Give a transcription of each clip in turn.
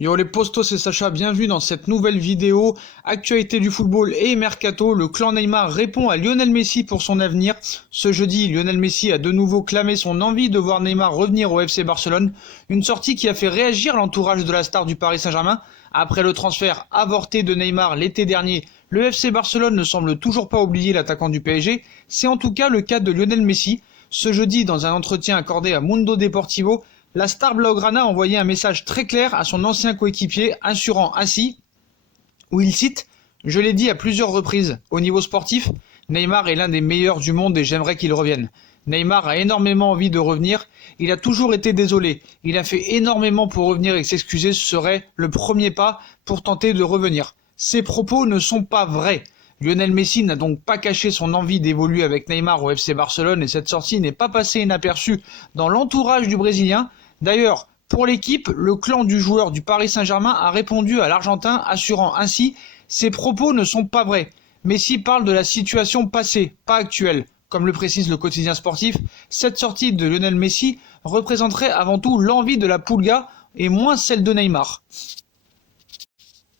Yo les postos, c'est Sacha, bienvenue dans cette nouvelle vidéo. Actualité du football et mercato, le clan Neymar répond à Lionel Messi pour son avenir. Ce jeudi, Lionel Messi a de nouveau clamé son envie de voir Neymar revenir au FC Barcelone. Une sortie qui a fait réagir l'entourage de la star du Paris Saint-Germain. Après le transfert avorté de Neymar l'été dernier, le FC Barcelone ne semble toujours pas oublier l'attaquant du PSG. C'est en tout cas le cas de Lionel Messi. Ce jeudi, dans un entretien accordé à Mundo Deportivo, la star blaugrana a envoyé un message très clair à son ancien coéquipier, assurant ainsi, où il cite « Je l'ai dit à plusieurs reprises, au niveau sportif, Neymar est l'un des meilleurs du monde et j'aimerais qu'il revienne. Neymar a énormément envie de revenir, il a toujours été désolé, il a fait énormément pour revenir et s'excuser, ce serait le premier pas pour tenter de revenir. Ces propos ne sont pas vrais. » Lionel Messi n'a donc pas caché son envie d'évoluer avec Neymar au FC Barcelone et cette sortie n'est pas passée inaperçue dans l'entourage du Brésilien. D'ailleurs, pour l'équipe, le clan du joueur du Paris Saint-Germain a répondu à l'Argentin, assurant ainsi « Ces propos ne sont pas vrais. Messi parle de la situation passée, pas actuelle. » Comme le précise le quotidien sportif, cette sortie de Lionel Messi représenterait avant tout l'envie de la Pulga et moins celle de Neymar.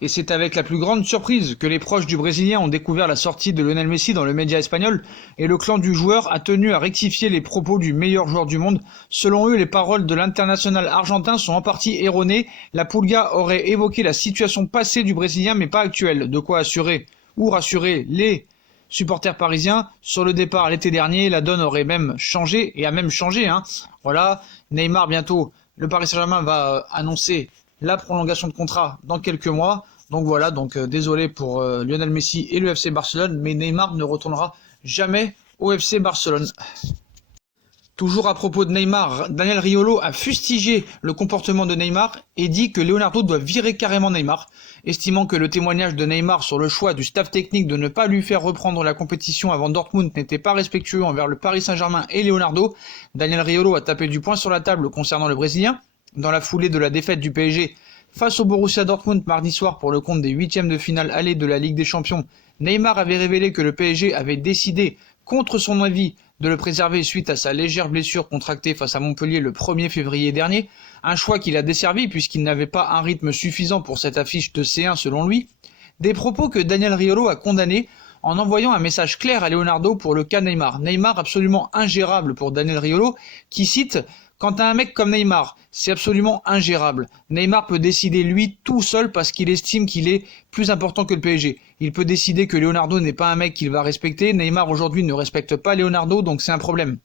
Et c'est avec la plus grande surprise que les proches du Brésilien ont découvert la sortie de Lionel Messi dans le média espagnol et le clan du joueur a tenu à rectifier les propos du meilleur joueur du monde. Selon eux, les paroles de l'international argentin sont en partie erronées. La Pulga aurait évoqué la situation passée du Brésilien mais pas actuelle. De quoi assurer ou rassurer les supporters parisiens. Sur le départ l'été dernier, la donne aurait même changé et a même changé. Voilà, Neymar bientôt, le Paris Saint-Germain va annoncer la prolongation de contrat dans quelques mois. Donc voilà, désolé pour Lionel Messi et le FC Barcelone, mais Neymar ne retournera jamais au FC Barcelone. Toujours à propos de Neymar, Daniel Riolo a fustigé le comportement de Neymar et dit que Leonardo doit virer carrément Neymar, estimant que le témoignage de Neymar sur le choix du staff technique de ne pas lui faire reprendre la compétition avant Dortmund n'était pas respectueux envers le Paris Saint-Germain et Leonardo. Daniel Riolo a tapé du poing sur la table concernant le Brésilien. Dans la foulée de la défaite du PSG face au Borussia Dortmund mardi soir pour le compte des huitièmes de finale aller de la Ligue des Champions, Neymar avait révélé que le PSG avait décidé, contre son avis, de le préserver suite à sa légère blessure contractée face à Montpellier le 1er février dernier, un choix qu'il a desservi puisqu'il n'avait pas un rythme suffisant pour cette affiche de C1 selon lui, des propos que Daniel Riolo a condamnés en envoyant un message clair à Leonardo pour le cas Neymar. Neymar absolument ingérable pour Daniel Riolo, qui cite « Quant à un mec comme Neymar, c'est absolument ingérable. Neymar peut décider lui tout seul parce qu'il estime qu'il est plus important que le PSG. Il peut décider que Leonardo n'est pas un mec qu'il va respecter. Neymar aujourd'hui ne respecte pas Leonardo, donc c'est un problème.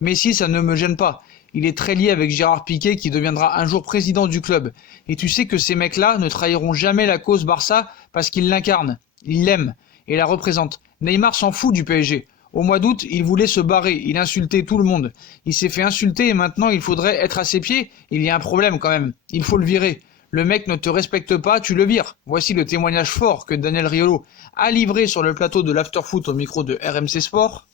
Messi, ça ne me gêne pas. Il est très lié avec Gérard Piqué qui deviendra un jour président du club. Et tu sais que ces mecs-là ne trahiront jamais la cause Barça parce qu'ils l'incarnent. Ils l'aiment et la représentent. Neymar s'en fout du PSG. Au mois d'août, il voulait se barrer, il insultait tout le monde. Il s'est fait insulter et maintenant il faudrait être à ses pieds. Il y a un problème quand même, il faut le virer. Le mec ne te respecte pas, tu le vires. Voici le témoignage fort que Daniel Riolo a livré sur le plateau de l'Afterfoot au micro de RMC Sport.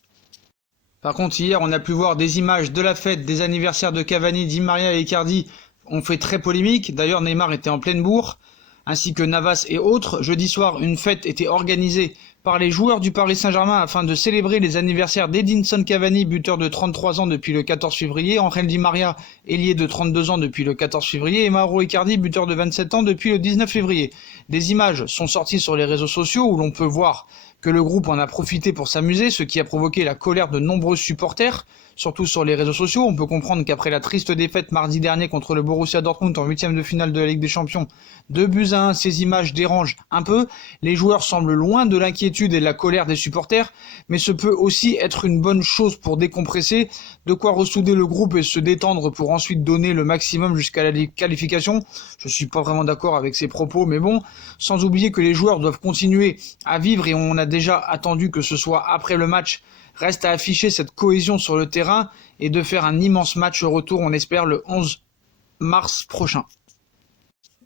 Par contre, hier, on a pu voir des images de la fête, des anniversaires de Cavani, Di Maria et Icardi ont fait très polémique. D'ailleurs, Neymar était en pleine bourre, ainsi que Navas et autres. Jeudi soir, une fête était organisée par les joueurs du Paris Saint-Germain afin de célébrer les anniversaires d'Edinson Cavani, buteur de 33 ans depuis le 14 février, Angel Di Maria, ailier de 32 ans depuis le 14 février, et Mauro Icardi, buteur de 27 ans depuis le 19 février. Des images sont sorties sur les réseaux sociaux où l'on peut voir que le groupe en a profité pour s'amuser, ce qui a provoqué la colère de nombreux supporters, surtout sur les réseaux sociaux. On peut comprendre qu'après la triste défaite mardi dernier contre le Borussia Dortmund en huitième de finale de la Ligue des Champions, 2-1, ces images dérangent un peu. Les joueurs semblent loin de l'inquiétude et de la colère des supporters, mais ce peut aussi être une bonne chose pour décompresser, de quoi ressouder le groupe et se détendre pour ensuite donner le maximum jusqu'à la qualification. Je suis pas vraiment d'accord avec ces propos, mais bon, sans oublier que les joueurs doivent continuer à vivre et on a déjà attendu que ce soit après le match. Reste à afficher cette cohésion sur le terrain et de faire un immense match au retour, on espère, le 11 mars prochain.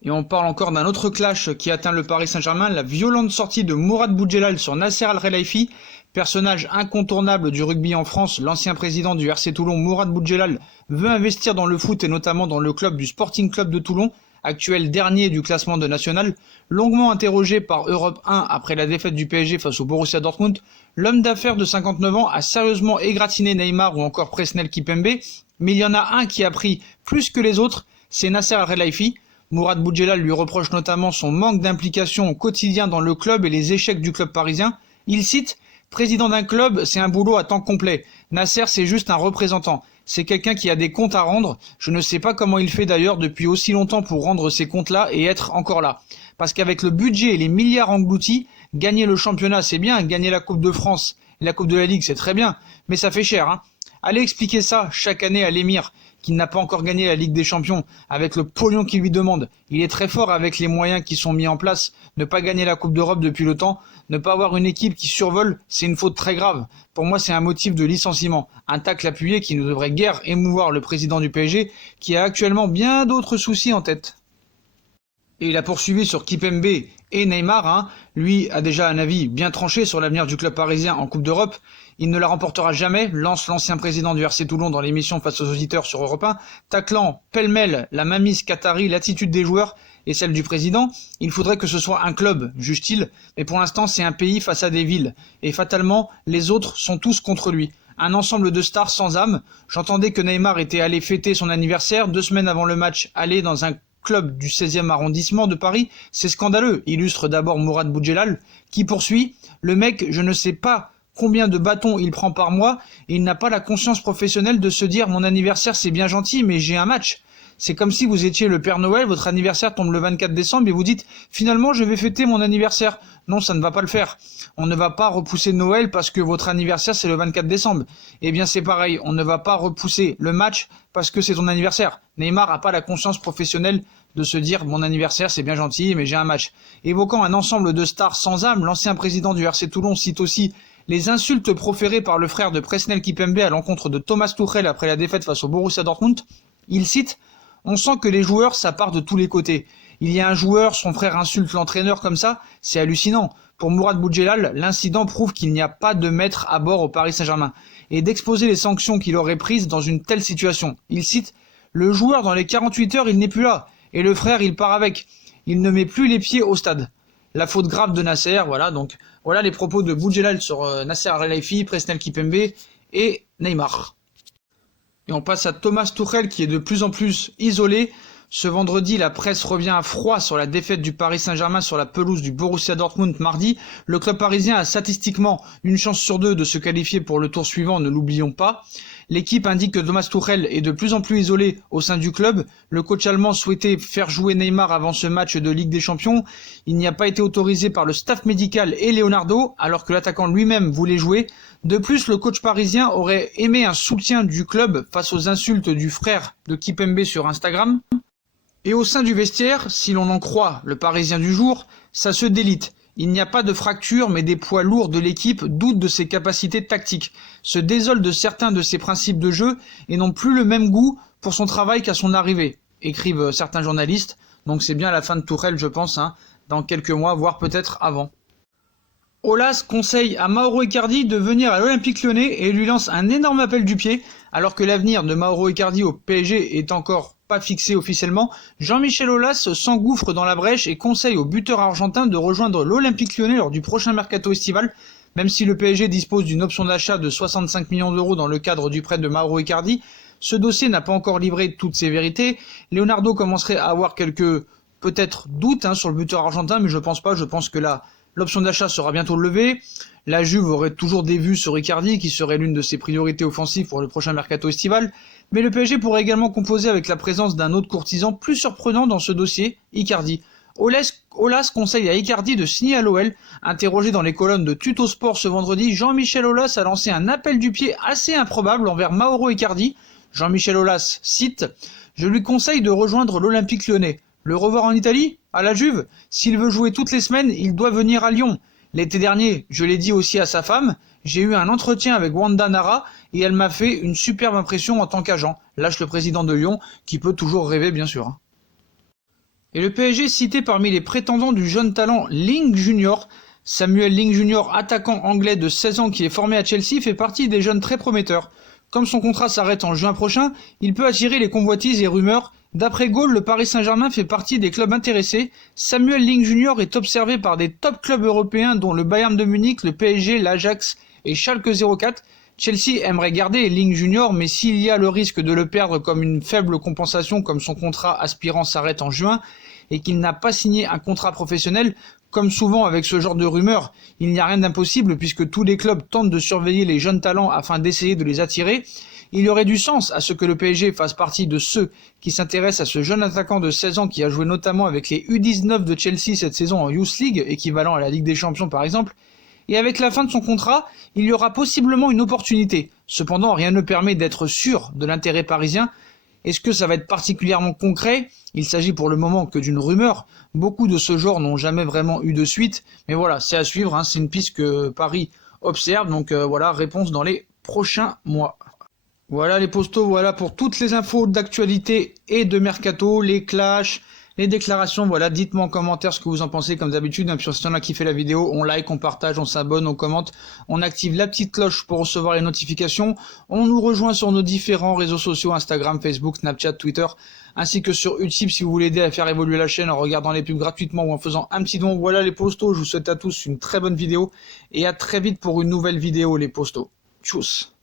Et on parle encore d'un autre clash qui atteint le Paris Saint-Germain, la violente sortie de Mourad Boudjelal sur Nasser Al-Khelaifi, personnage incontournable du rugby en France. L'ancien président du RC Toulon, Mourad Boudjelal, veut investir dans le foot et notamment dans le club du Sporting Club de Toulon, actuel dernier du classement de National. Longuement interrogé par Europe 1 après la défaite du PSG face au Borussia Dortmund, l'homme d'affaires de 59 ans a sérieusement égratigné Neymar ou encore Presnel Kipembe, mais il y en a un qui a pris plus que les autres, c'est Nasser Al-Khelaifi. Mourad Boudjelal lui reproche notamment son manque d'implication au quotidien dans le club et les échecs du club parisien. Il cite « Président d'un club, c'est un boulot à temps complet. Nasser, c'est juste un représentant. C'est quelqu'un qui a des comptes à rendre. Je ne sais pas comment il fait d'ailleurs depuis aussi longtemps pour rendre ces comptes-là et être encore là. Parce qu'avec le budget et les milliards engloutis, gagner le championnat c'est bien, gagner la Coupe de France et la Coupe de la Ligue c'est très bien, mais ça fait cher, hein. Allez expliquer ça chaque année à l'émir, qui n'a pas encore gagné la Ligue des Champions, avec le pognon qu'il lui demande. Il est très fort avec les moyens qui sont mis en place. Ne pas gagner la Coupe d'Europe depuis le temps, ne pas avoir une équipe qui survole, c'est une faute très grave. Pour moi, c'est un motif de licenciement. Un tacle appuyé qui ne devrait guère émouvoir le président du PSG, qui a actuellement bien d'autres soucis en tête. Et il a poursuivi sur Kipembe et Neymar, hein. Lui a déjà un avis bien tranché sur l'avenir du club parisien en Coupe d'Europe. Il ne la remportera jamais, lance l'ancien président du RC Toulon dans l'émission Face aux auditeurs sur Europe 1, taclant pêle-mêle la mainmise qatari, l'attitude des joueurs et celle du président. Il faudrait que ce soit un club, juge-t-il, mais pour l'instant c'est un pays face à des villes, et fatalement les autres sont tous contre lui. Un ensemble de stars sans âme. J'entendais que Neymar était allé fêter son anniversaire 2 semaines avant le match, aller dans un club du 16e arrondissement de Paris, c'est scandaleux, illustre d'abord Mourad Boudjelal, qui poursuit « Le mec, je ne sais pas combien de bâtons il prend par mois, et il n'a pas la conscience professionnelle de se dire « Mon anniversaire c'est bien gentil, mais j'ai un match ». C'est comme si vous étiez le Père Noël, votre anniversaire tombe le 24 décembre et vous dites « Finalement, je vais fêter mon anniversaire ». Non, ça ne va pas le faire. On ne va pas repousser Noël parce que votre anniversaire c'est le 24 décembre. Eh bien c'est pareil, on ne va pas repousser le match parce que c'est ton anniversaire. Neymar n'a pas la conscience professionnelle de se dire « Mon anniversaire c'est bien gentil, mais j'ai un match ». Évoquant un ensemble de stars sans âme, l'ancien président du RC Toulon cite aussi les insultes proférées par le frère de Presnel Kipembe à l'encontre de Thomas Tuchel après la défaite face au Borussia Dortmund. Il cite « On sent que les joueurs, ça part de tous les côtés. Il y a un joueur, son frère insulte l'entraîneur comme ça, c'est hallucinant. » Pour Mourad Boudjelal, l'incident prouve qu'il n'y a pas de maître à bord au Paris Saint-Germain et d'exposer les sanctions qu'il aurait prises dans une telle situation. Il cite « Le joueur, dans les 48 heures, il n'est plus là. Et le frère, il part avec. Il ne met plus les pieds au stade. » La faute grave de Nasser, voilà. Donc voilà les propos de Boudjelal sur Nasser Al-Khelaifi, Presnel Kipembe et Neymar. Et on passe à Thomas Tuchel qui est de plus en plus isolé. Ce vendredi, la presse revient à froid sur la défaite du Paris Saint-Germain sur la pelouse du Borussia Dortmund mardi. Le club parisien a statistiquement une chance sur 2 de se qualifier pour le tour suivant, ne l'oublions pas. L'équipe indique que Thomas Tuchel est de plus en plus isolé au sein du club. Le coach allemand souhaitait faire jouer Neymar avant ce match de Ligue des Champions. Il n'y a pas été autorisé par le staff médical et Leonardo, alors que l'attaquant lui-même voulait jouer. De plus, le coach parisien aurait aimé un soutien du club face aux insultes du frère de Kipembe sur Instagram. Et au sein du vestiaire, si l'on en croit le Parisien du jour, ça se délite. Il n'y a pas de fracture, mais des poids lourds de l'équipe doutent de ses capacités tactiques, se désolent de certains de ses principes de jeu et n'ont plus le même goût pour son travail qu'à son arrivée, écrivent certains journalistes. Donc c'est bien la fin de Tuchel, je pense, hein, dans quelques mois, voire peut-être avant. Aulas conseille à Mauro Icardi de venir à l'Olympique Lyonnais et lui lance un énorme appel du pied, alors que l'avenir de Mauro Icardi au PSG est encore pas fixé officiellement. Jean-Michel Aulas s'engouffre dans la brèche et conseille au buteur argentin de rejoindre l'Olympique Lyonnais lors du prochain mercato estival. Même si le PSG dispose d'une option d'achat de 65 millions d'euros dans le cadre du prêt de Mauro Icardi, ce dossier n'a pas encore livré toutes ses vérités. Leonardo commencerait à avoir quelques peut-être doutes sur le buteur argentin, mais je pense pas, je pense que là l'option d'achat sera bientôt levée. La Juve aurait toujours des vues sur Icardi, qui serait l'une de ses priorités offensives pour le prochain mercato estival. Mais le PSG pourrait également composer avec la présence d'un autre courtisan plus surprenant dans ce dossier, Icardi. Aulas conseille à Icardi de signer à l'OL. Interrogé dans les colonnes de Tuto Sport ce vendredi, Jean-Michel Aulas a lancé un appel du pied assez improbable envers Mauro Icardi. Jean-Michel Aulas cite « Je lui conseille de rejoindre l'Olympique Lyonnais. Le revoir en Italie? À la Juve? S'il veut jouer toutes les semaines, il doit venir à Lyon. L'été dernier, je l'ai dit aussi à sa femme, j'ai eu un entretien avec Wanda Nara et elle m'a fait une superbe impression en tant qu'agent. » Lâche le président de Lyon, qui peut toujours rêver bien sûr. Et le PSG cité parmi les prétendants du jeune talent Ling Junior. Samuel Ling Junior, attaquant anglais de 16 ans qui est formé à Chelsea, fait partie des jeunes très prometteurs. Comme son contrat s'arrête en juin prochain, il peut attirer les convoitises et rumeurs. D'après Goal, le Paris Saint-Germain fait partie des clubs intéressés. Samuel Ling Junior est observé par des top clubs européens dont le Bayern de Munich, le PSG, l'Ajax et Schalke 04. Chelsea aimerait garder Ling Junior, mais s'il y a le risque de le perdre comme une faible compensation, comme son contrat aspirant s'arrête en juin, et qu'il n'a pas signé un contrat professionnel, comme souvent avec ce genre de rumeurs, il n'y a rien d'impossible puisque tous les clubs tentent de surveiller les jeunes talents afin d'essayer de les attirer. Il y aurait du sens à ce que le PSG fasse partie de ceux qui s'intéressent à ce jeune attaquant de 16 ans qui a joué notamment avec les U19 de Chelsea cette saison en Youth League, équivalent à la Ligue des Champions par exemple. Et avec la fin de son contrat, il y aura possiblement une opportunité. Cependant, rien ne permet d'être sûr de l'intérêt parisien. Est-ce que ça va être particulièrement concret? Il s'agit pour le moment que d'une rumeur. Beaucoup de ce genre n'ont jamais vraiment eu de suite. Mais voilà, c'est à suivre, c'est une piste que Paris observe. Donc voilà, réponse dans les prochains mois. Voilà les postos, voilà pour toutes les infos d'actualité et de mercato, les clashs, les déclarations, voilà, dites-moi en commentaire ce que vous en pensez comme d'habitude, puis si on a kiffé la vidéo, on like, on partage, on s'abonne, on commente, on active la petite cloche pour recevoir les notifications, on nous rejoint sur nos différents réseaux sociaux, Instagram, Facebook, Snapchat, Twitter, ainsi que sur Utip si vous voulez aider à faire évoluer la chaîne en regardant les pubs gratuitement ou en faisant un petit don. Voilà les postos, je vous souhaite à tous une très bonne vidéo et à très vite pour une nouvelle vidéo les postos. Tchuss.